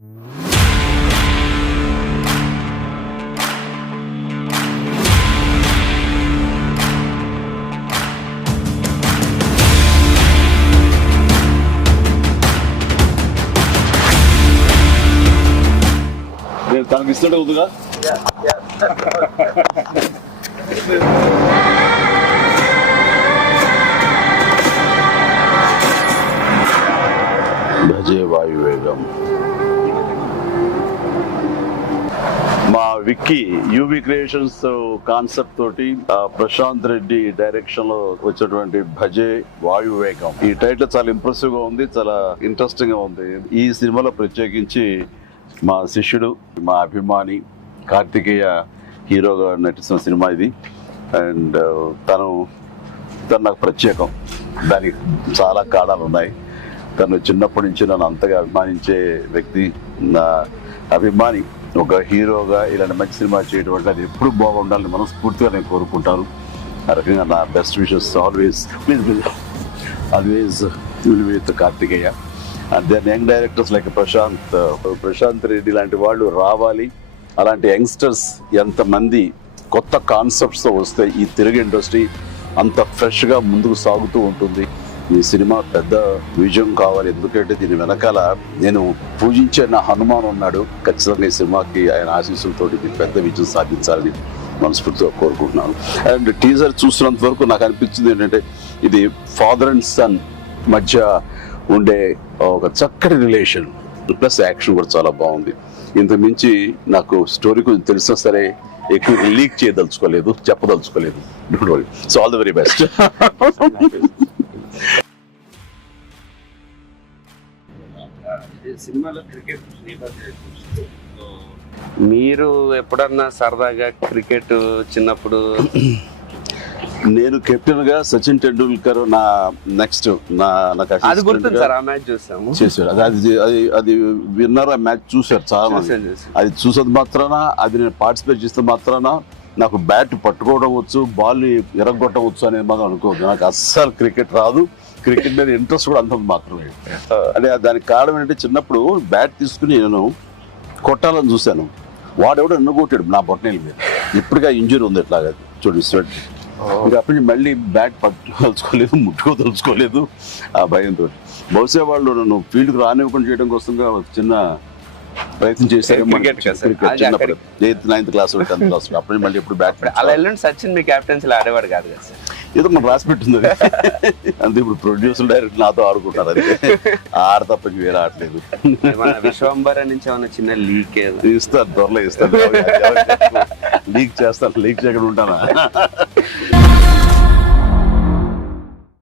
తనకి ఇస్తుంటే ఉందిగా. భజే వాయువేగం. మా విక్కీ యూవి క్రియేషన్స్ కాన్సెప్ట్ తోటి ప్రశాంత్ రెడ్డి డైరెక్షన్ లో వచ్చినటువంటి భజే వాయువేగం. ఈ టైటిల్ చాలా ఇంప్రెసివ్ గా ఉంది, చాలా ఇంట్రెస్టింగ్ గా ఉంది. ఈ సినిమాలో ప్రత్యేకించి మా శిష్యుడు, మా అభిమాని కార్తికేయ హీరోగా నటిస్తున్న సినిమా ఇది. అండ్ తను నాకు ప్రత్యేకం. దానికి చాలా కారణాలు ఉన్నాయి. తను చిన్నప్పటి నుంచి నన్ను అంతగా అభిమానించే వ్యక్తి, నా అభిమాని. ఒక హీరోగా ఇలాంటి మంచి సినిమా చేయడం అంటే అది ఎప్పుడు బాగుండాలని మనస్ఫూర్తిగా నేను కోరుకుంటాను. ఆ రకంగా నా best wishes always will with Karthikeya. And then young directors like Prashanth Reddy లాంటి వాళ్ళు రావాలి. అలాంటి యంగ్స్టర్స్ ఎంతమంది కొత్త కాన్సెప్ట్స్తో వస్తే ఈ తెలుగు ఇండస్ట్రీ అంత ఫ్రెష్గా ముందుకు సాగుతూ ఉంటుంది. ఈ సినిమా పెద్ద విజయం కావాలి. ఎందుకంటే దీని వెనకాల నేను పూజించే నా హనుమాన్ ఉన్నాడు. ఖచ్చితంగా ఈ సినిమాకి ఆయన ఆశీస్సులతో పెద్ద విజయం సాధించాలని మనస్ఫూర్తిగా కోరుకుంటున్నాను. అండ్ టీజర్ చూసినంత వరకు నాకు అనిపించింది ఏంటంటే ఇది ఫాదర్ అండ్ సన్ మధ్య ఉండే ఒక చక్కటి రిలేషన్, ప్లస్ యాక్షన్ కూడా చాలా బాగుంది. ఇంత మించి నాకు స్టోరీ కొంచెం తెలిసినా సరే ఎక్కువ లీక్ చేయదలుచుకోలేదు, చెప్పదలుచుకోలేదు. So all the very best. మీరు ఎప్పుడన్నా సరదాగా క్రికెట్ చిన్నప్పుడు? నేను కెప్టెన్ గా సచిన్ టెండూల్కర్ నా నెక్స్ట్ అది గుర్తుంది సార్. ఆ మ్యాచ్ చూసాము, చేశారు. అది విన్నర్. ఆ మ్యాచ్ చూసారు చాలా మంది. అది చూసేది మాత్రాన, అది నేను పార్టిసిపేట్ చేస్తే మాత్రాన నాకు బ్యాట్ పట్టుకోవడం వచ్చు, బాల్ ని ఎరగొట్టడం వచ్చు అనేది మాత్రం అనుకోవద్దు. నాకు అస్సలు క్రికెట్ రాదు. క్రికెట్ మీద ఇంట్రెస్ట్ కూడా అంత మాత్రమే. అంటే దానికి కారణం ఏంటంటే చిన్నప్పుడు బ్యాట్ తీసుకుని నేను కొట్టాలని చూశాను. వాడెవడో ఎన్నుకొట్టాడు నా బొట్టనేల మీద. ఇప్పటికే ఇంజరీ ఉంది ఎట్లాగా చూడండి స్వెట్. ఇంకా అప్పటి నుంచి మళ్ళీ బ్యాట్ పట్టుకోదలుచుకోలేదు, ముట్టుకోదలుచుకోలేదు ఆ భయంతో. బహుశా వాళ్ళు నన్ను ఫీల్డ్కి రానివ్వకుండా చేయడం కోసంగా చిన్న ప్రయత్నం చేశారు. చిన్నప్పుడు 8th 9th class 10th class అప్పటి నుంచి మళ్ళీ ఎప్పుడు బ్యాట్. అలా వెళ్ళండి. సచిన్ మీ క్యాప్టెన్సీలో ఆడేవాడు కాదు కదా సార్? ఏదో మనం రాసి పెట్టింది అంతే. ఇప్పుడు ప్రొడ్యూసర్ డైరెక్ట్ నాతో ఆడుకుంటారు. అది ఆడ తప్ప వేరే ఆడలేదు. విశ్వంబర నుంచి ఏమన్నా చిన్న లీక్ ఇస్తాను, త్వరలో ఇస్తాను. లీక్ చేస్తాను, లీక్ చేయకుండా ఉంటానా?